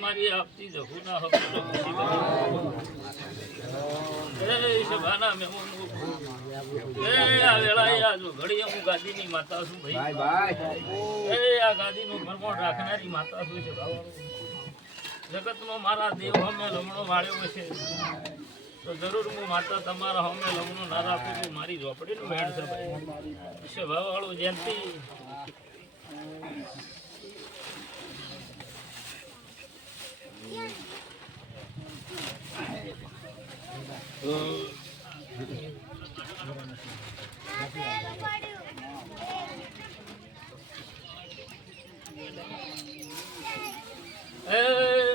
મારી આપતી જહુ ના હકલો શભાના મેમોનો આ વેળાએ આજો ઘડીએ હું ગાદીની માતા છું ભાઈ આ ગાદીનું ભરમોણ રાખનારી માતા છું છે જગતમાં મારા દેવ હમે લમણો વાળ્યો છે તો જરૂર હું માતા તમારા હમે લમણો ના રાખું છું મારી ઝોપડીનું વેણ છે ભાઈ શભાવાળું જયંતી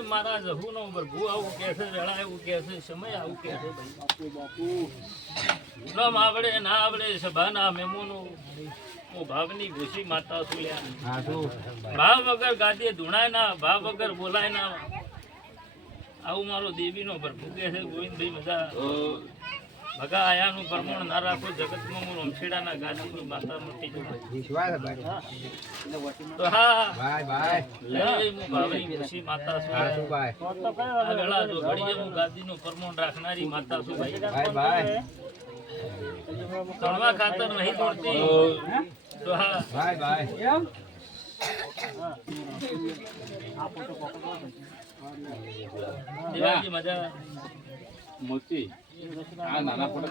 મારા જહુ નો પ્રભુ આવું કે છે વેળા એવું કે છે સમય આવું કે છે ભાઈ આવડે ના આવડે સભાના મેમોનો હું ભાવની ભૂસી માતા છું ભાવ વગર ગાદીએ ધૂણાય ના ભાવ વગર બોલાય ના આવું મારો દેવીનો પ્રભુ કે છે ગોવિંદભાઈ બધા ભગા આયાનું પ્રમાણ ના રાખો જગતમાં હું રમશેડાના ગાદીની માતા મોટી તો હા હું ભાવની ભૂસી માતા છું આ વેળા જો ઘડીએ હું ગાદીનું પ્રમાણ રાખનારી માતા છું ભાઈ તણવા ખાતર નહીં દોડતી તો હા દેવાજી મજા મોતી આ નાના પડે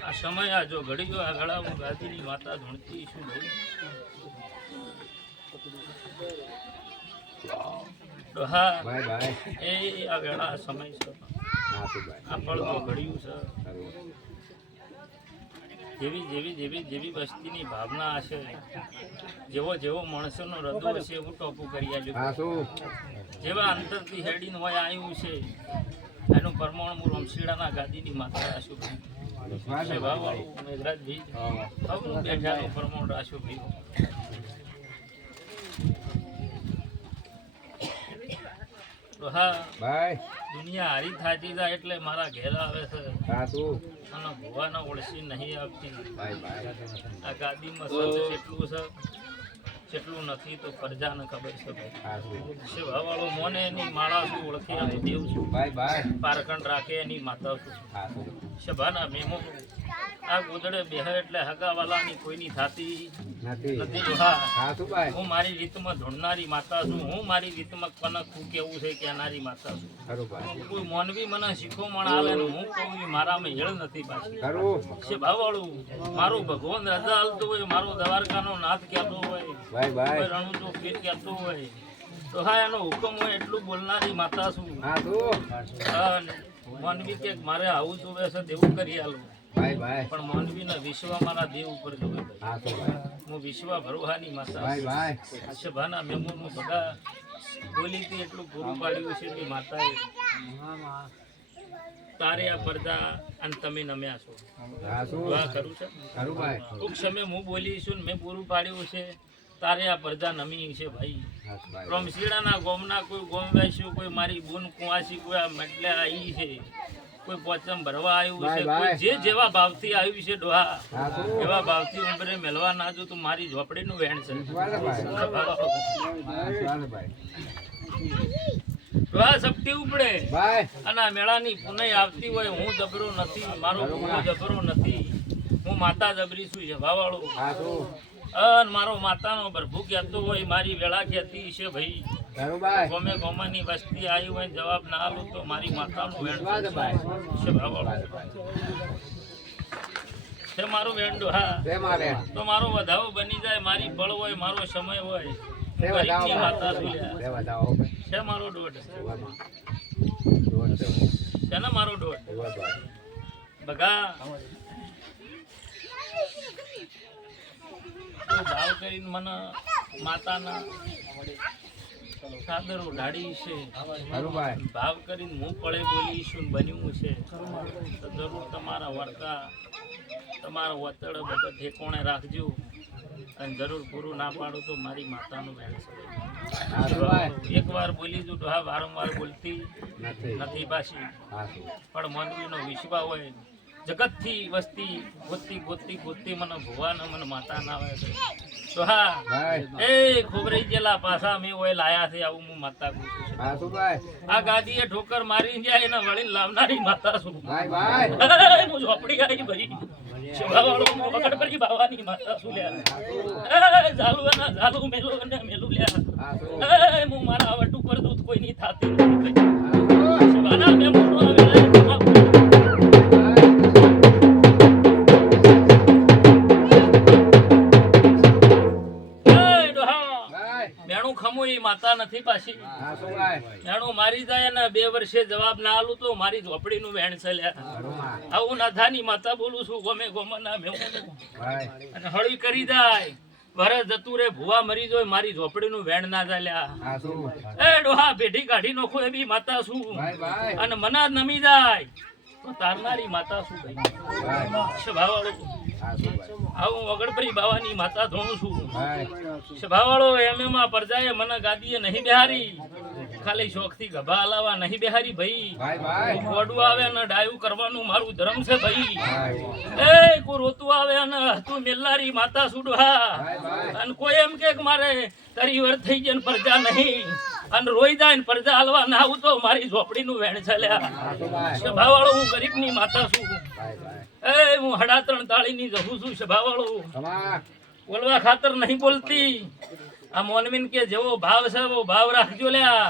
આ સમય આ જો ઘડી ગયો આ ઘડા હું ગાદીની માતા ધૂણતી છું તો હા એ આ વેળા સમય છે આ પળ તો ઘડ્યું છે જેવી વસ્તીની ભાવના હશે જેવો માણસોનો હૃદય હશે એવું ટોપું કરી આવ્યું જેવા અંતરથી હેડીને હોય આવ્યું છે એનું પરમાણ હું રમશીડાના ગાદીની માતા રાશું મેઘરાજભાઈ હું બેઠાનું પરમાણ રાશું ભાઈ દુનિયા હારી થાતી જાય એટલે મારા ઘેર આવે છે અને ભુવાના ઓળસી નહીં આવતી આ ગાદીમાં સત જેટલું છે જેટલું નથી તો પ્રજાને ખબર છે ભાઈ સેવાવાળો મોને એની માળા છું ઓળખી અને દેવ છું પારખંડ રાખે એની માતા છું સભાના મેમો આ ગોદડે બેહે એટલે હગાવાલાની કોઈની થાતી નથી હું મારી રીતમાં ધોડનારી માતા છું હું મારી રીતમાં કનક કેવું છે કહેનારી માતા છું કોઈ મોનવી મને શીખોમણ આલે ને હું કહું મારામાં હેળ નથી પાછી છે ભાવવાળું મારું ભગવાન રજા હાલતું હોય મારો દ્વારકાનો નાથ કહેતો હોય રણુ તો ફીર કહેતો હોય તો હા એનો હુકમ હોય એટલું બોલનારી માતા છું મોનવી કે મારે આવું જોવે છે તેવું કરી આલું પણ મોનવીના વિશ્વ મારા દેવ ઉપર જોવે હું વિશ્વ ભરવાની માતા સભાના મેમોનું બધા બોલી હતી એટલું પૂરું પાડ્યું છે કે માતાએ તારે આ પડદા અને તમે નમ્યા છો ખરું છે ટૂંક સમય હું બોલીશું ને મેં પૂરું પાડ્યું છે તારે આ પડદા નમી છે ભાઈ રમશીડાના ગોમના કોઈ ગોમ વેચ્યું કોઈ મારી બૂન કુવાસી કોઈ આ એટલે આવી છે કોઈ પોચમ ભરવા આવ્યું છે કોઈ જે જેવા ભાવથી આવ્યું છે ડોહા એવા ભાવથી ઉંબરે મેળવા ના જો તો મારી ઝોપડીનું વેણ છે ડોહા સપટી ઉપડે અને આ મેળાની પુનઃ આવતી હોય હું જબરો નથી મારો જબરો નથી હું માતા જબરી છું જવાવાળો અને મારો માતાનો પ્રભુ કહેતો હોય મારી વેળા કહેતી છે ભાઈ ગમે ગોમાની વસ્તી આવી હોય જવાબ ના આલું તો મારી માતાનું વેણ છે મારું વેંડો હા તો મારો વધાવો બની જાય મારી બળ હોય મારો સમય હોય માતા છે મારો દોઢ છે ને મારો દોઢ બગા તો ભાવ કરીને મને માતાના સાદર ઉડાડી છે, ભાવ કરીને હું પડે બોલીશું ને બન્યું છે, તો જરૂર તમારા વર્તા તમારા વતડ બધા ઠેકોણે રાખજો અને જરૂર પૂરું ના પાડો તો મારી માતાનું વેણ છે. એક વાર બોલી દઉં તો હા વારંવાર બોલતી નથી પાછી, પણ મનવીનો વિશ્વા હોય જગતથી વસ્તી ગોતતી ગોતતી ગોતતી મને ભુવાને મને માતા ના આવે છે. તો હા એ ખોબરાઈ ગયેલા પાછા મેં ઓય લાયા છે, આવું હું માતા કહું છું. આ ગાદીએ ઠોકર મારી જાય એને વળીને લાવનારી માતા છું. હું ઝોપડી આવી ભરી શોભાવાળો હું વગડ ભરી બાવાની માતા છું લ્યા. ઝાલુ મેલું અને મેલું લ્યા. હું મારા વટ ઉપર દૂધ કોઈ નહીં થાતી શોભાના મેં મોટો આવેલા માતા નથી પાછી. એનું મારી જાય ને 2 વર્ષે જવાબ ના આલું તો મારી ઝોપડી નું વેણ છે લ્યા. આવું નાથાની માતા બોલું છું ગમે ગોમના મેં અને હળવી કરી જાય વરસ જતું રે ભુવા મરી જાય મારી ઝોપડી નું વેણ ના ચાલ્યા. એ ડોહા પેઢી કાઢી નોખો એવી માતા છું અને મના નમી જાય તો તારનારી માતા છું ભાઈ. સ્વભાવવાળો આવું વગડપરી બાવાની માતા ધોણું છું. સ્વભાવવાળો એમાં પરજાએ મને ગાદીએ નહીં બેહારી, ખાલી શોખથી ગભા હલાવા નહીં બેહારી ભાઈ. ગોડું આવે ને ડાયું કરવાનું મારું ધર્મ છે ભાઈ. એ કોઈ રોતું આવે ને તું મેલ્લારી માતા સુડવા અને કોઈ એમ કે મારે તારી વર થઈ જાય ને પરજા નહીં અને રોઈ જાય ને પરજા હાલવા ના આવું તો મારી ઝોપડીનું વેણ ચાલ્યા. સ્વભાવવાળો હું ગરીબની માતા છું. એ હું 3.5 તાળીની જહું છું. સ્વભાવવાળો બોલવા ખાતર નહીં બોલતી. આ મોનવીન કે જેવો ભાવ છે એવો ભાવ રાખજો લ્યા.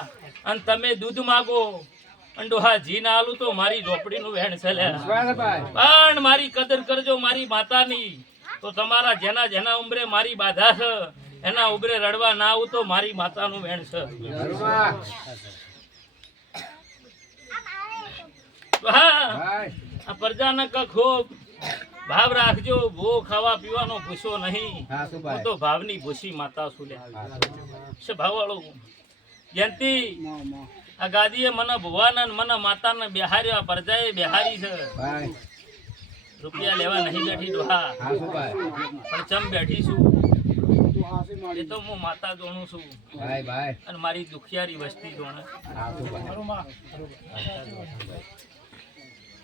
અને તમે દૂધ માગો અને ડોહા જી ના આલું તો મારી ઝોપડીનું વેણ છે લ્યા. પણ મારી કદર કરજો મારી માતાની. તો તમારા જેના જેના ઉંબરે મારી બાધા છે એના ઉંબરે રડવા ના આવું તો મારી માતાનું વેણ છે. આ પ્રજાના ખૂબ ભાવ રાખજો. ભો ખાવા પીવાનો પૂછો નહીં, હું તો ભાવની ભૂસી માતા છું લ્યા. ભાવવાળો જયંતી આ ગાદીએ મને ભુવાના મને માતાને બેહાર્યો. આ પ્રજાએ બેહારી છે. રૂપિયા લેવા નહીં બેઠી ડોહા, પણ ચમ બેઠી છું એ તો હું માતા જોણું છું અને મારી દુખિયારી વસ્તી જોણે.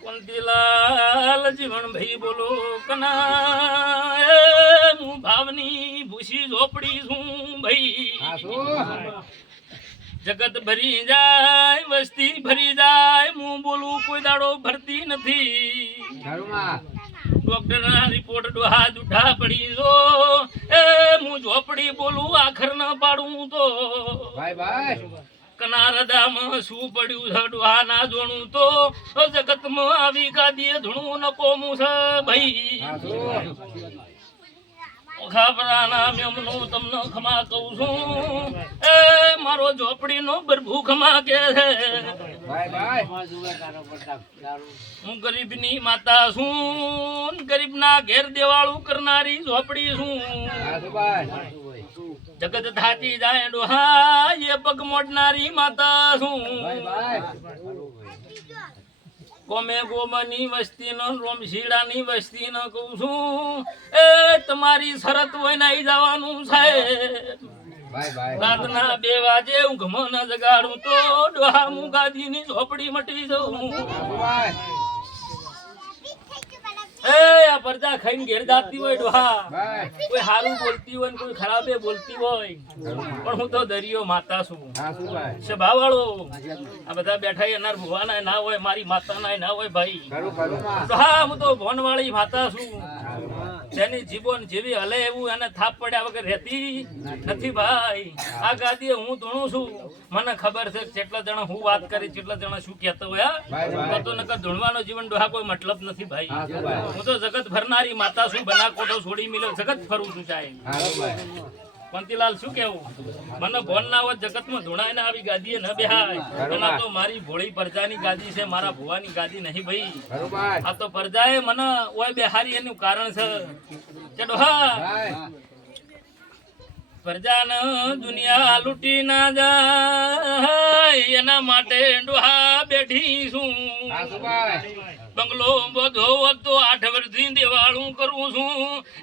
કુંતીલાલ જીવન ભાઈ બોલો કના હું ભાવની ભૂસી ઝોપડી છું ભાઈ. જગત ભરી જાય વસ્તી ભરી જાય હું બોલું કોઈ દાડો ભરતી નથી. ડોક્ટર ના રિપોર્ટ ડોહા જુઠા પડી જો એ હું ઝોપડી બોલું આખર ન પાડું તો કનારદામાં શું પડ્યું છે ડોહા ના જોણું તો જગતમાં આવી ગાદીએ ધૂણું ન કોમું છે ભાઈ. ખાબરાના મેમનો તમને ખમા કહું છું. એ મારો ઝોપડીનો પ્રભુ ખમા કે છે. હું ગરીબની માતા છું, ગરીબના ઘેર દેવાળું કરનારી ઝોપડી છું. જગત થાચી જાય ડોહા એ પગ મોડનારી માતા છું. કોમે ગોમની વસ્તી નો રોમશીડાની વસ્તી નો કહું છું. એ તમારી શરત હોય ને આવી જવાનું છે. રાતના 2 વાગે ઊંઘમાં ન જગાડું તો ડોહા હું ગાદીની ઝોપડી મટી જાઉં. એ આ પરજા ખાઈને ઘેર જાતી હોય ડોહા, કોઈ સારું બોલતી હોય ને કોઈ ખરાબે બોલતી હોય, પણ હું તો દરિયો માતા છું. સ્વભાવવાળો આ બધા બેઠા એના ભુવાના ના હોય મારી માતાના ના હોય ભાઈ. હા હું તો ભોનવાળી માતા છું. જેની જીવન જેવી હલે એવું એને થાપ પડ્યા વગર રહેતી નથી ભાઈ. આ ગાદીએ હું ધૂણું છું. મને ખબર છે કેટલા જણા હું વાત કરી કેટલા જણા શું કહેતો હોય. તો નકર ધૂણવાનો જીવન ડોહા કોઈ મતલબ નથી ભાઈ. હું તો જગત ભરનારી માતા છું. બનાકોટો છોડી મિલો જગત ફરું છું સાહેબ. કંતીલાલ શું કેવું? મને ભોન ના હોય જગતમાં ધૂણાઈને આવી ગાદીએ ન બેહાય. અને આ તો મારી ભોળી પ્રજાની ગાદી છે, મારા ભુવાની ગાદી નહીં ભાઈ. આ તો પ્રજાએ મને ઓય બેહારી એનું કારણ છે કે ડોહા પ્રજાને દુનિયા લૂટી ના જાય એના માટે ડોહા બેઠી છું. બંગલો બધો તો 8 વર્ષથી દેવાળું કરું છું.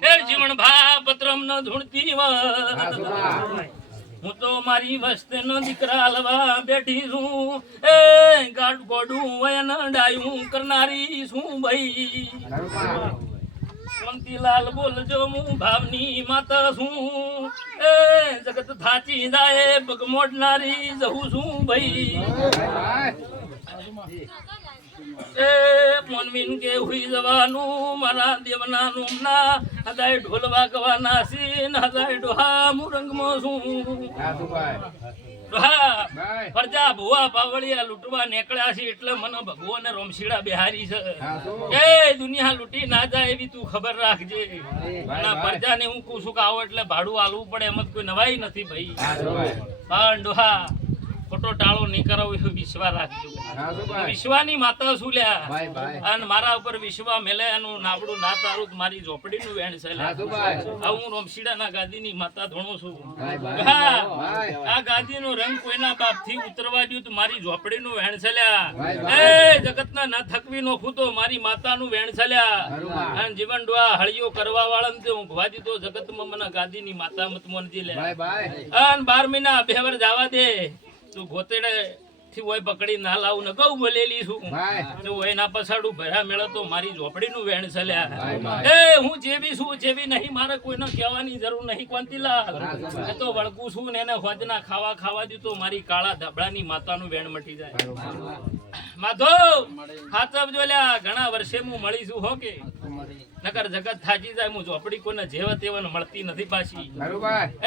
એ જીવન ભા પત્રમ ન ધૂણતી હું તો મારી વસ્તીનો દીકરા લવા બેઠી છું. એ ગાડ ગોડું વયન ડાયું કરનારી છું ભાઈ. કંતીલાલ બોલજો હું ભાવની માતા છું. એ જગત થાચી જાય પગ મોડનારી જવું છું ભાઈ. એ મોનવીન કે હુઈ જવાનું મારા દેવના નુમના હદાય ઢોલ વાગવાના છે ને હદાય ડોહા મુરંગમાં છું. ડોહા પ્રજા ભુવા પાવળિયા લૂંટવા નીકળ્યા છે એટલે મને ભગવાને રોમશીડા બેહારી છે. એ દુનિયા લૂંટી ના જાય એવી તું ખબર રાખજે. અને પ્રજાને હું કુસુક આવો એટલે ભાડું આલવું પડે એમ કોઈ નવાઈ નથી ભાઈ. પણ ડોહા ખોટો ટાળો નહીં કરાવો એવો વિશ્વાસ રાખજો. વિશ્વાની માતા શું લ્યા અને મારા ઉપર વિશ્વા મેલે એનું નાબડું ના તારું મારી ઝોપડીનું વેણ છે. હું રોમશીડાના ગાદીની માતા ધોણું છું. આ ગાદીનો રંગ કોઈના બાપથી ઉતરવા દઉં તો મારી ઝોપડીનું વેણ છે લ્યા. એ જગતના ન થકવી નોખું તો મારી માતાનું વેણ છે લ્યા. અને જીવન ડોહા હળિયો કરવા વાળા હું ઘવા દીધો જગતમાં મને ગાદીની માતા મત મોનજી લે. અને 12 મહિના 2 વર્ષ જવા દે તું ગોતેડે થી ઓય પકડી ના લાવું ને ગૌ બોલેલી છું. તો એના પછાડું ભરા મેળો તો મારી ઝોપડીનું વેણ ચલ્યા. એ હું જેવી છું જેવી નહીં મારે કોઈને કહેવાની જરૂર નહીં. કંતીલાલ એ તો વળકું છું ને એને હોજના ખાવા દીધું તો મારી કાળા ધબડાની માતાનું વેણ મટી જાય. માધવ હાચવજો લ્યા ઘણા વર્ષે હું મળી છું હો કે નકર જગત થાજી જાય. હું ઝોપડી કોઈને જેવા તેવા મળતી નથી પાછી.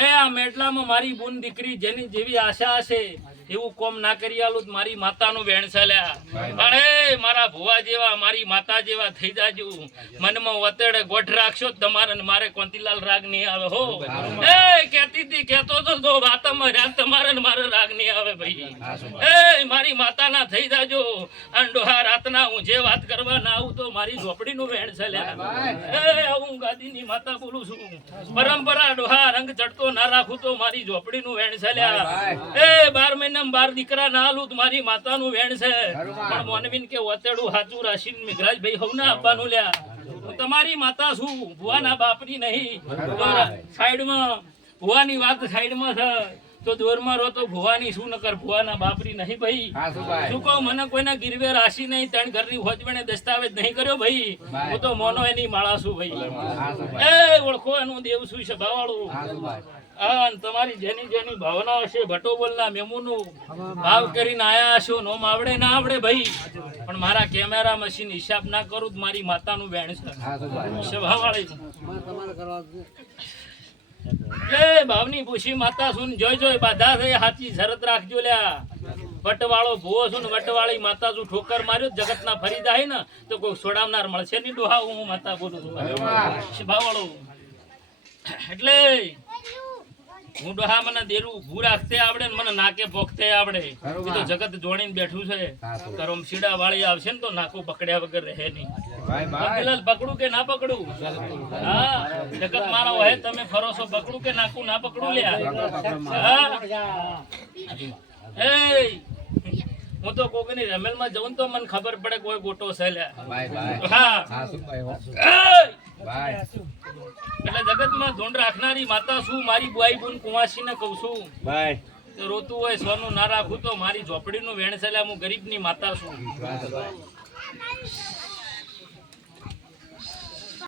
એ આ મેડલામાં મારી બુન દીકરી જેની જેવી આશા હશે એવું કોમ ના કરી આલું મારી માતાનું વેણ ચાલ્યા. પણ એ મારા ભુવા જેવા મારી માતા જેવા થઈ જાજો. મનમાં વતેડે ગોઠ રાખશો તમારે મારે કંતીલાલ રાગ નહીં આવે હો. એ કહેતી હતી કહેતો તો વાતમાં રાગ તમારે મારે રાગ નહીં આવે ભાઈ. એ મારી માતાના થઈ જાજો. અને ડોહા રાતના હું જે વાત કરવા ના આવું તો મારી ઝોપડીનું વેણ ચાલ્યા. એ હું ગાદીની માતા બોલું છું. પરંપરા ડોહા રંગ ચડતો ના રાખું તો મારી ઝોપડીનું વેણ ચાલ્યા. એ 12 મહિના 12 દીકરા ના આલું તો મારી માતાનું વેણ છે. પણ મોનવીન કે વતેડું હાચું રાશિન મિઘરાજ ભાઈ હવ ના આપવાનું લ્યા. હું તમારી માતા છું ભુવાના બાપની નહીં. સાઈડમાં ભુવાની વાત સાઈડમાં છે તો દોરમાં રહો તો ભુવાની શું નકર ભુવાના બાપરી નહીં ભાઈ. શું કહું મને કોઈના ગીરવે રાશિ નહીં 3 ઘરની હોજવણે દસ્તાવેજ નહીં કર્યો ભાઈ. હું તો મોનો એની માળા છું ભાઈ. એ ઓળખો એનું દેવ છું સભાવાળું. તમારી જેની ભાવના હશે ભટો બોલના મેમુનું ભાવ કરીને આયા હશો નોમ આવડે ના આવડે ભાઈ. પણ મારા કેમેરા મશીન હિસાબ ના કરું તો મારી માતાનું વેણ છે સભાવાળી. એ ભાવની પૂછી માતા સુન જોઈ બાધા થઈ હાચી શરત રાખજો લ્યા. વટવાળો ભૂવો છું ને વટવાળી માતા છું ઠોકર માર્યો જગતના ફરી જાય ને તો કોઈ છોડાવનાર મળશે નહીં. ડોહા હું માતા બોલું છું ભાવાળો. એટલે હું ડોહા મને દેરું ભૂ રાખતે આવડે ને મને નાકે પોખતે આવડે. તો જગત જોડીને બેઠું છે. કરમ સીડા વાળી આવશે ને તો નાકો પકડ્યા વગર રહે નહીં. પકડું કે ના પકડું? હા જગત મારો હોય તમે ફરો છો પકડું કે નાકું ના પકડું લ્યા. હું તો કોકની રમેલ માં જઉં તો મને ખબર પડે કોઈ ગોટો છે લ્યા. એટલે જગતમાં ધૂંઢ રાખનારી માતા શું મારી બુઆઈ બુન કુંવાસી ને કઉ છું રોતું હોય સોનું ના રાખું તો મારી ઝોપડીનું વેણ છે. હું ગરીબની માતા છું.